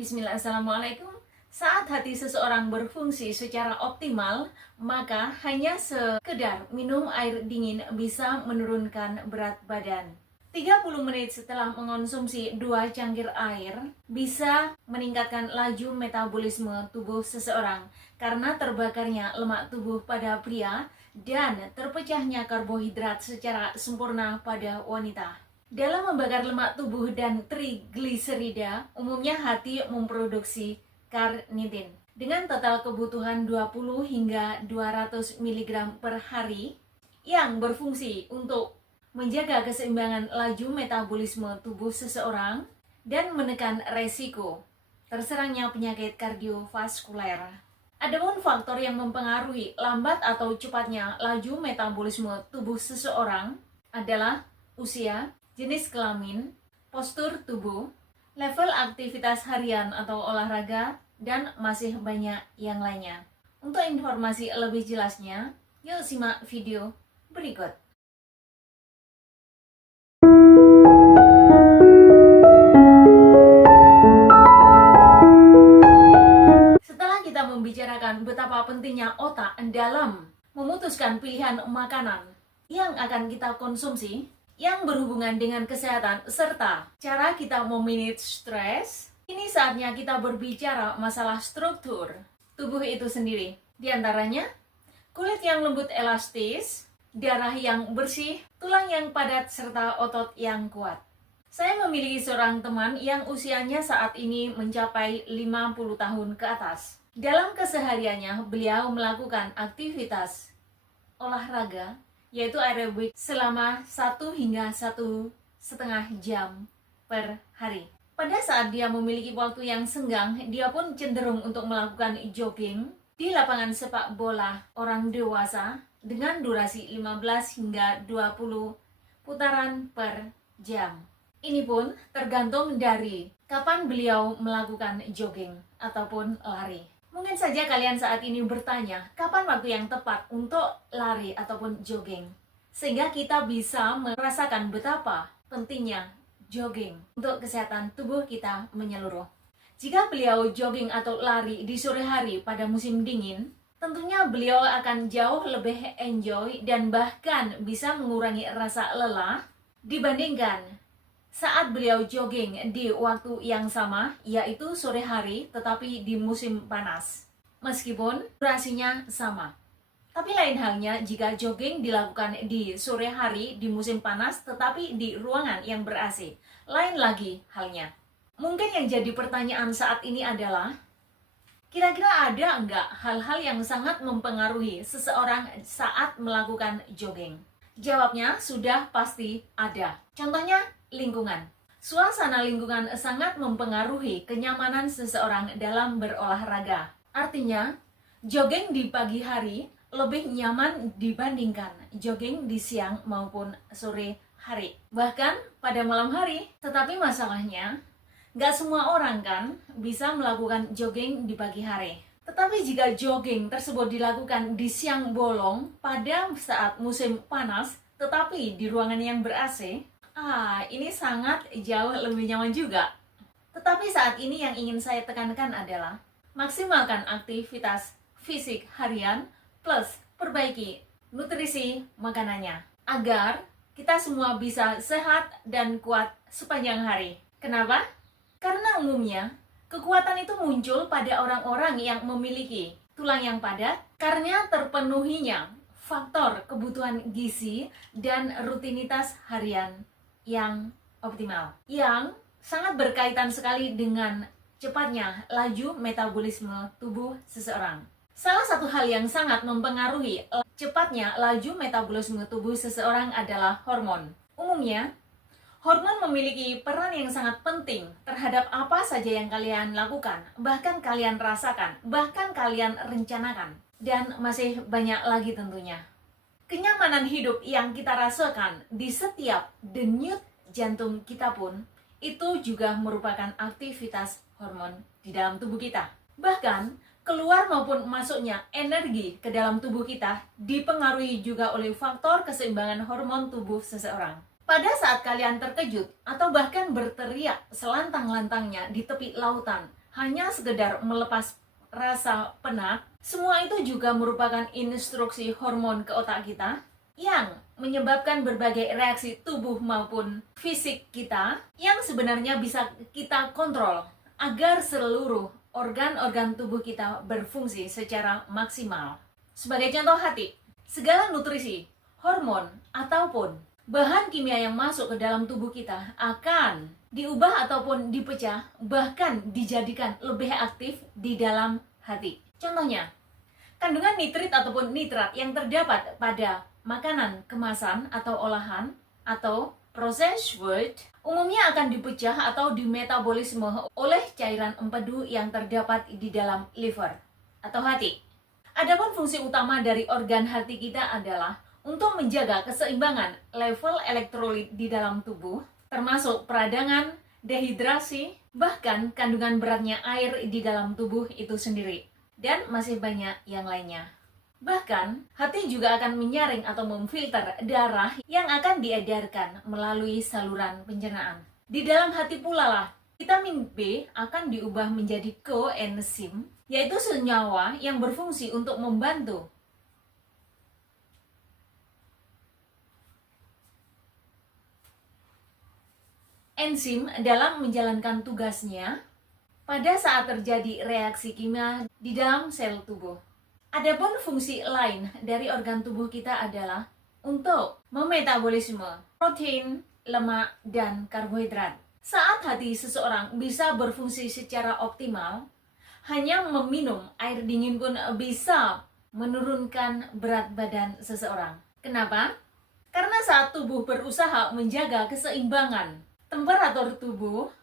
Bismillah, Assalamualaikum. Saat hati seseorang berfungsi secara optimal, maka hanya sekedar minum air dingin bisa menurunkan berat badan. 30 menit setelah mengonsumsi 2 cangkir air bisa meningkatkan laju metabolisme tubuh seseorang karena terbakarnya lemak tubuh pada pria dan terpecahnya karbohidrat secara sempurna pada wanita. Dalam membakar lemak tubuh dan trigliserida, umumnya hati memproduksi karnitin dengan total kebutuhan 20 hingga 200 mg per hari yang berfungsi untuk menjaga keseimbangan laju metabolisme tubuh seseorang dan menekan resiko terserangnya penyakit kardiovaskuler. Adapun faktor yang mempengaruhi lambat atau cepatnya laju metabolisme tubuh seseorang adalah usia, jenis kelamin, postur tubuh, level aktivitas harian atau olahraga, dan masih banyak yang lainnya. Untuk informasi lebih jelasnya, yuk simak video berikut. Setelah kita membicarakan betapa pentingnya otak dalam memutuskan pilihan makanan yang akan kita konsumsi, yang berhubungan dengan kesehatan serta cara kita memanage stres, ini saatnya kita berbicara masalah struktur tubuh itu sendiri. Di antaranya, kulit yang lembut elastis, darah yang bersih, tulang yang padat, serta otot yang kuat. Saya memiliki seorang teman yang usianya saat ini mencapai 50 tahun ke atas. Dalam kesehariannya, beliau melakukan aktivitas olahraga yaitu aerobik selama 1 hingga 1,5 jam per hari. Pada saat dia memiliki waktu yang senggang, dia pun cenderung untuk melakukan jogging di lapangan sepak bola orang dewasa dengan durasi 15 hingga 20 putaran per jam. Ini pun tergantung dari kapan beliau melakukan jogging ataupun lari. Mungkin saja kalian saat ini bertanya, kapan waktu yang tepat untuk lari ataupun jogging? Sehingga kita bisa merasakan betapa pentingnya jogging untuk kesehatan tubuh kita menyeluruh. Jika beliau jogging atau lari di sore hari pada musim dingin, tentunya beliau akan jauh lebih enjoy dan bahkan bisa mengurangi rasa lelah dibandingkan saat beliau jogging di waktu yang sama, yaitu sore hari tetapi di musim panas. Meskipun durasinya sama. Tapi lain halnya jika jogging dilakukan di sore hari di musim panas tetapi di ruangan yang ber-AC. Lain lagi halnya. Mungkin yang jadi pertanyaan saat ini adalah, kira-kira ada enggak hal-hal yang sangat mempengaruhi seseorang saat melakukan jogging? Jawabnya sudah pasti ada. Contohnya, lingkungan. Suasana lingkungan sangat mempengaruhi kenyamanan seseorang dalam berolahraga. Artinya, jogging di pagi hari lebih nyaman dibandingkan jogging di siang maupun sore hari. Bahkan pada malam hari. Tetapi masalahnya, nggak semua orang kan bisa melakukan jogging di pagi hari. Tetapi jika jogging tersebut dilakukan di siang bolong pada saat musim panas, tetapi di ruangan yang ber-AC, ini sangat jauh lebih nyaman juga. Tetapi saat ini yang ingin saya tekankan adalah maksimalkan aktivitas fisik harian plus perbaiki nutrisi makanannya agar kita semua bisa sehat dan kuat sepanjang hari. Kenapa? Karena umumnya kekuatan itu muncul pada orang-orang yang memiliki tulang yang padat karena terpenuhinya faktor kebutuhan gizi dan rutinitas harian yang optimal, yang sangat berkaitan sekali dengan cepatnya laju metabolisme tubuh seseorang. Salah satu hal yang sangat mempengaruhi cepatnya laju metabolisme tubuh seseorang adalah hormon. Umumnya, hormon memiliki peran yang sangat penting terhadap apa saja yang kalian lakukan, bahkan kalian rasakan, bahkan kalian rencanakan, dan masih banyak lagi tentunya. Kenyamanan hidup yang kita rasakan di setiap denyut jantung kita pun itu juga merupakan aktivitas hormon di dalam tubuh kita. Bahkan keluar maupun masuknya energi ke dalam tubuh kita dipengaruhi juga oleh faktor keseimbangan hormon tubuh seseorang. Pada saat kalian terkejut atau bahkan berteriak selantang-lantangnya di tepi lautan hanya sekedar melepas rasa penat, semua itu juga merupakan instruksi hormon ke otak kita yang menyebabkan berbagai reaksi tubuh maupun fisik kita yang sebenarnya bisa kita kontrol agar seluruh organ-organ tubuh kita berfungsi secara maksimal. Sebagai contoh hati, segala nutrisi, hormon, ataupun bahan kimia yang masuk ke dalam tubuh kita akan diubah ataupun dipecah, bahkan dijadikan lebih aktif di dalam hati. Contohnya, kandungan nitrit ataupun nitrat yang terdapat pada makanan kemasan atau olahan atau processed food umumnya akan dipecah atau dimetabolisme oleh cairan empedu yang terdapat di dalam liver atau hati. Adapun fungsi utama dari organ hati kita adalah untuk menjaga keseimbangan level elektrolit di dalam tubuh, termasuk peradangan, dehidrasi, bahkan kandungan beratnya air di dalam tubuh itu sendiri, dan masih banyak yang lainnya. Bahkan, hati juga akan menyaring atau memfilter darah yang akan diedarkan melalui saluran pencernaan. Di dalam hati pula lah, vitamin B akan diubah menjadi koenzim, yaitu senyawa yang berfungsi untuk membantu enzim dalam menjalankan tugasnya pada saat terjadi reaksi kimia di dalam sel tubuh. Adapun fungsi lain dari organ tubuh kita adalah untuk memetabolisme protein, lemak, dan karbohidrat. Saat hati seseorang bisa berfungsi secara optimal, hanya meminum air dingin pun bisa menurunkan berat badan seseorang. Kenapa? Karena saat tubuh berusaha menjaga keseimbangan temperatur tubuh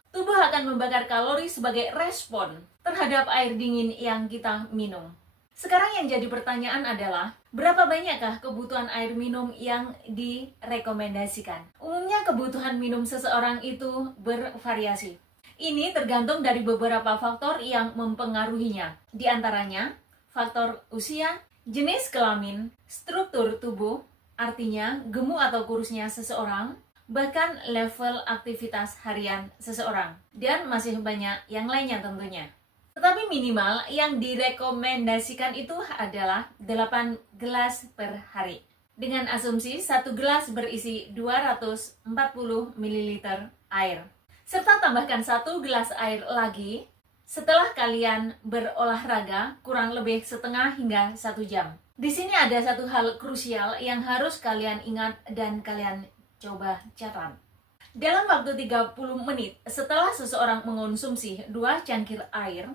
akan membakar kalori sebagai respon terhadap air dingin yang kita minum. Sekarang yang jadi pertanyaan adalah, berapa banyakkah kebutuhan air minum yang direkomendasikan? Umumnya kebutuhan minum seseorang itu bervariasi. Ini tergantung dari beberapa faktor yang mempengaruhinya. Di antaranya, faktor usia, jenis kelamin, struktur tubuh, artinya gemuk atau kurusnya seseorang, bahkan level aktivitas harian seseorang, dan masih banyak yang lainnya tentunya. Tetapi minimal yang direkomendasikan itu adalah 8 gelas per hari. Dengan asumsi 1 gelas berisi 240 ml air. Serta tambahkan 1 gelas air lagi setelah kalian berolahraga kurang lebih setengah hingga 1 jam. Di sini ada satu hal krusial yang harus kalian ingat dan kalian coba catat. Dalam waktu 30 menit setelah seseorang mengonsumsi 2 cangkir air,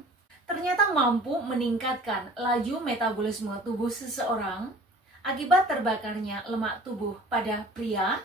ternyata mampu meningkatkan laju metabolisme tubuh seseorang akibat terbakarnya lemak tubuh pada pria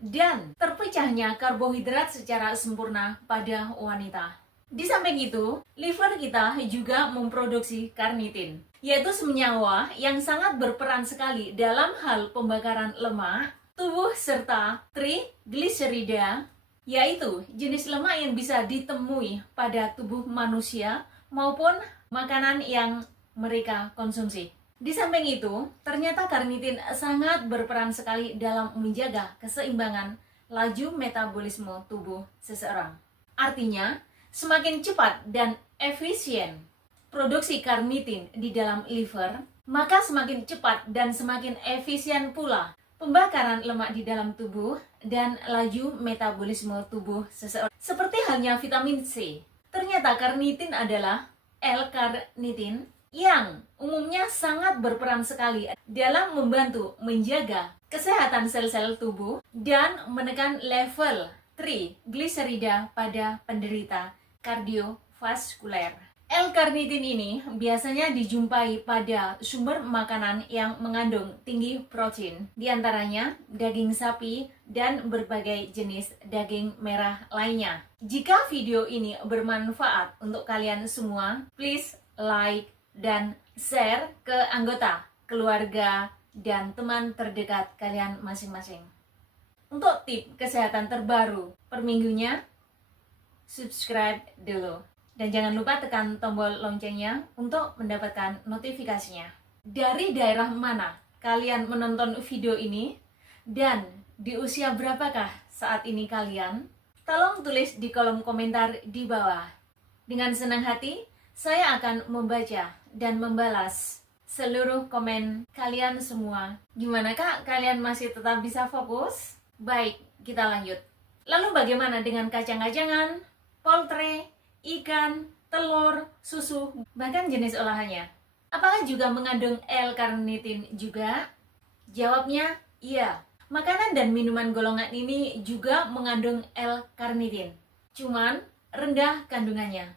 dan terpecahnya karbohidrat secara sempurna pada wanita. Di samping itu, liver kita juga memproduksi karnitin, yaitu senyawa yang sangat berperan sekali dalam hal pembakaran lemak tubuh serta trigliserida, yaitu jenis lemak yang bisa ditemui pada tubuh manusia maupun makanan yang mereka konsumsi. Di samping itu, ternyata karnitin sangat berperan sekali dalam menjaga keseimbangan laju metabolisme tubuh seseorang. Artinya, semakin cepat dan efisien produksi karnitin di dalam liver, maka semakin cepat dan semakin efisien pula pembakaran lemak di dalam tubuh dan laju metabolisme tubuh seseorang. Seperti halnya vitamin C, ternyata karnitin adalah L-karnitin yang umumnya sangat berperan sekali dalam membantu menjaga kesehatan sel-sel tubuh dan menekan level trigliserida pada penderita kardiovaskuler. L-karnitin ini biasanya dijumpai pada sumber makanan yang mengandung tinggi protein, diantaranya daging sapi dan berbagai jenis daging merah lainnya. Jika video ini bermanfaat untuk kalian semua, please like dan share ke anggota, keluarga, dan teman terdekat kalian masing-masing. Untuk tip kesehatan terbaru per minggunya, subscribe dulu. Dan jangan lupa tekan tombol loncengnya untuk mendapatkan notifikasinya. Dari daerah mana kalian menonton video ini? Dan di usia berapakah saat ini kalian? Tolong tulis di kolom komentar di bawah. Dengan senang hati, saya akan membaca dan membalas seluruh komen kalian semua. Gimana kak, kalian masih tetap bisa fokus? Baik, kita lanjut. Lalu bagaimana dengan kacang-kacangan, poultry, ikan, telur, susu, bahkan jenis olahannya? Apakah juga mengandung L-karnitin juga? Jawabnya, iya. Makanan dan minuman golongan ini juga mengandung L-karnitin. Cuman, rendah kandungannya.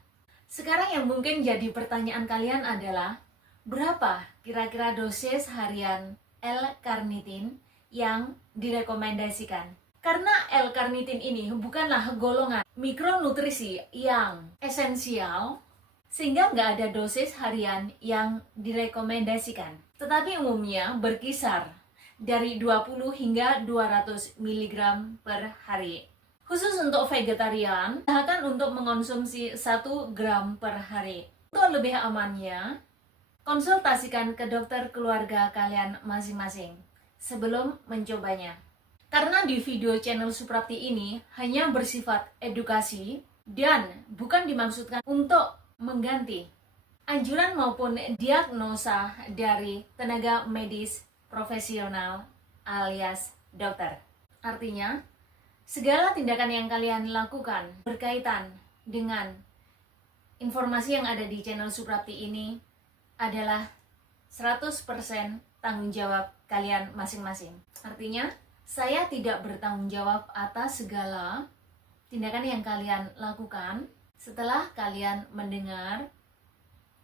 Sekarang yang mungkin jadi pertanyaan kalian adalah, berapa kira-kira dosis harian L-karnitin yang direkomendasikan? Karena L-karnitin ini bukanlah golongan mikronutrisi yang esensial, sehingga nggak ada dosis harian yang direkomendasikan. Tetapi umumnya berkisar dari 20 hingga 200 mg per hari. Khusus untuk vegetarian, usahakan untuk mengonsumsi 1 gram per hari. Untuk lebih amannya, konsultasikan ke dokter keluarga kalian masing-masing sebelum mencobanya. Karena di video channel Suprapti ini hanya bersifat edukasi dan bukan dimaksudkan untuk mengganti anjuran maupun diagnosa dari tenaga medis profesional alias dokter. Artinya, segala tindakan yang kalian lakukan berkaitan dengan informasi yang ada di channel Suprapti ini adalah 100% tanggung jawab kalian masing-masing. Artinya, saya tidak bertanggung jawab atas segala tindakan yang kalian lakukan setelah kalian mendengar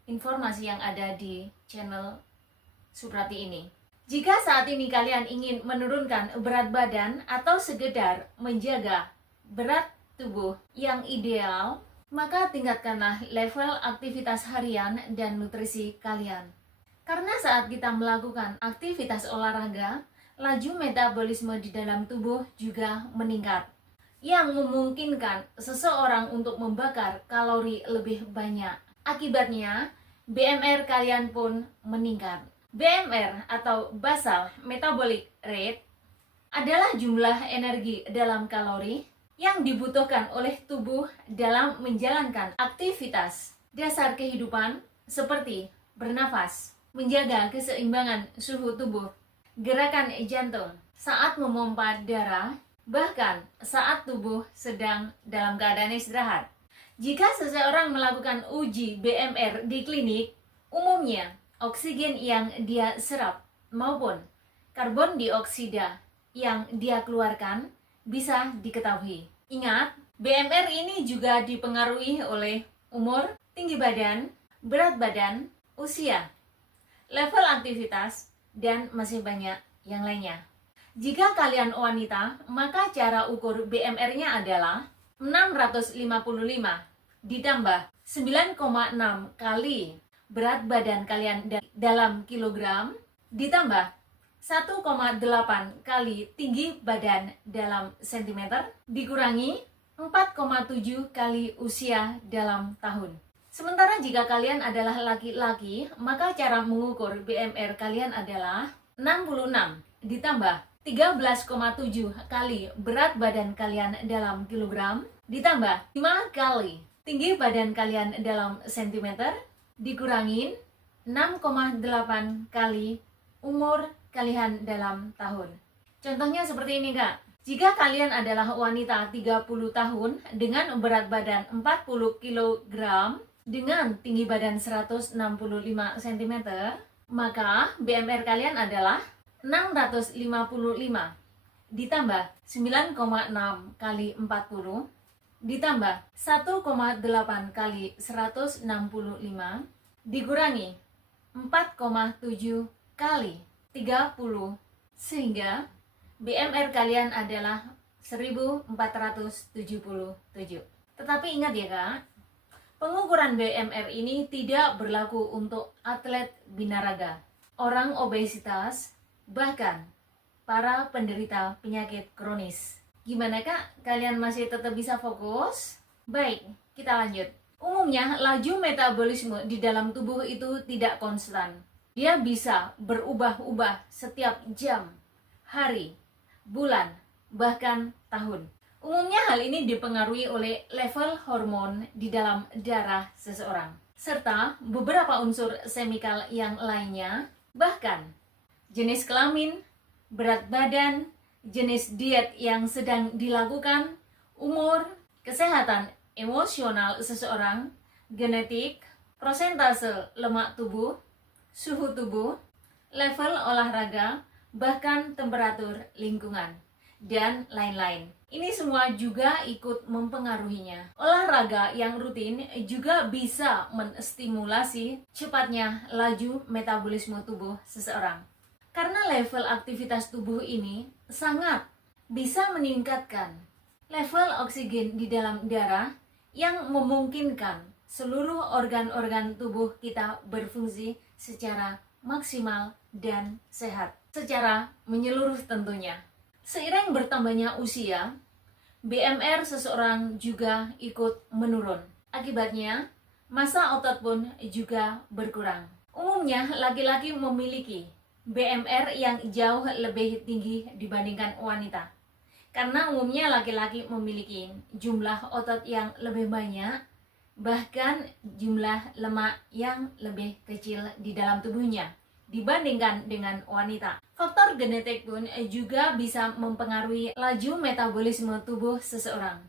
informasi yang ada di channel Suprapti ini. Jika saat ini kalian ingin menurunkan berat badan atau sekedar menjaga berat tubuh yang ideal, maka tingkatkanlah level aktivitas harian dan nutrisi kalian. Karena saat kita melakukan aktivitas olahraga, laju metabolisme di dalam tubuh juga meningkat, yang memungkinkan seseorang untuk membakar kalori lebih banyak. Akibatnya, BMR kalian pun meningkat. BMR atau basal metabolic rate adalah jumlah energi dalam kalori yang dibutuhkan oleh tubuh dalam menjalankan aktivitas dasar kehidupan seperti bernafas, menjaga keseimbangan suhu tubuh, gerakan jantung saat memompa darah, bahkan saat tubuh sedang dalam keadaan istirahat. Jika seseorang melakukan uji BMR di klinik, umumnya oksigen yang dia serap maupun karbon dioksida yang dia keluarkan bisa diketahui. Ingat, BMR ini juga dipengaruhi oleh umur, tinggi badan, berat badan, usia, level aktivitas, dan masih banyak yang lainnya. Jika kalian wanita, maka cara ukur BMR-nya adalah 655 ditambah 9,6 kali berat badan kalian dalam kilogram ditambah 1,8 kali tinggi badan dalam sentimeter dikurangi 4,7 kali usia dalam tahun. Sementara jika kalian adalah laki-laki, maka cara mengukur BMR kalian adalah 66 ditambah 13,7 kali berat badan kalian dalam kilogram ditambah 5 kali tinggi badan kalian dalam sentimeter dikurangin 6,8 kali umur kalian dalam tahun. Contohnya seperti ini kak. Jika kalian adalah wanita 30 tahun dengan berat badan 40 kg dengan tinggi badan 165 cm, maka BMR kalian adalah 655 ditambah 9,6 kali 40 ditambah 1,8 kali 165 dikurangi 4,7 kali 30 sehingga BMR kalian adalah 1477. Tetapi ingat ya kak, pengukuran BMR ini tidak berlaku untuk atlet binaraga, orang obesitas, bahkan para penderita penyakit kronis. Gimana kak? Kalian masih tetap bisa fokus? Baik, kita lanjut. Umumnya, laju metabolisme di dalam tubuh itu tidak konstan. Dia bisa berubah-ubah setiap jam, hari, bulan, bahkan tahun. Umumnya hal ini dipengaruhi oleh level hormon di dalam darah seseorang, serta beberapa unsur semikal yang lainnya, bahkan jenis kelamin, berat badan, jenis diet yang sedang dilakukan, umur, kesehatan emosional seseorang, genetik, prosentase lemak tubuh, suhu tubuh, level olahraga, bahkan temperatur lingkungan, dan lain-lain. Ini semua juga ikut mempengaruhinya. Olahraga yang rutin juga bisa menstimulasi cepatnya laju metabolisme tubuh seseorang. Karena level aktivitas tubuh ini sangat bisa meningkatkan level oksigen di dalam darah yang memungkinkan seluruh organ-organ tubuh kita berfungsi secara maksimal dan sehat, secara menyeluruh tentunya. Seiring bertambahnya usia, BMR seseorang juga ikut menurun. Akibatnya, massa otot pun juga berkurang. Umumnya, laki-laki memiliki BMR yang jauh lebih tinggi dibandingkan wanita. Karena umumnya laki-laki memiliki jumlah otot yang lebih banyak, bahkan jumlah lemak yang lebih kecil di dalam tubuhnya dibandingkan dengan wanita. Faktor genetik pun juga bisa mempengaruhi laju metabolisme tubuh seseorang.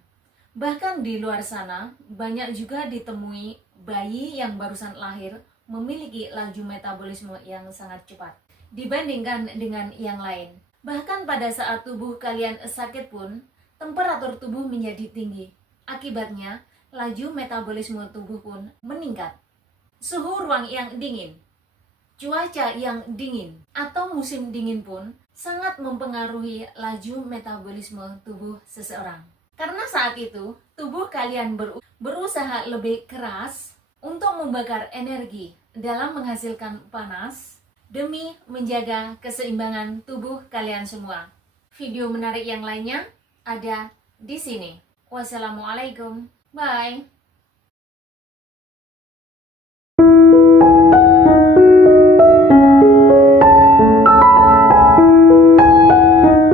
Bahkan di luar sana, banyak juga ditemui bayi yang barusan lahir memiliki laju metabolisme yang sangat cepat dibandingkan dengan yang lain. Bahkan pada saat tubuh kalian sakit pun, temperatur tubuh menjadi tinggi. Akibatnya, laju metabolisme tubuh pun meningkat. Suhu ruang yang dingin, cuaca yang dingin, atau musim dingin pun sangat mempengaruhi laju metabolisme tubuh seseorang. Karena saat itu, tubuh kalian berusaha lebih keras untuk membakar energi dalam menghasilkan panas demi menjaga keseimbangan tubuh kalian semua. Video menarik yang lainnya ada di sini. Wassalamualaikum. Bye.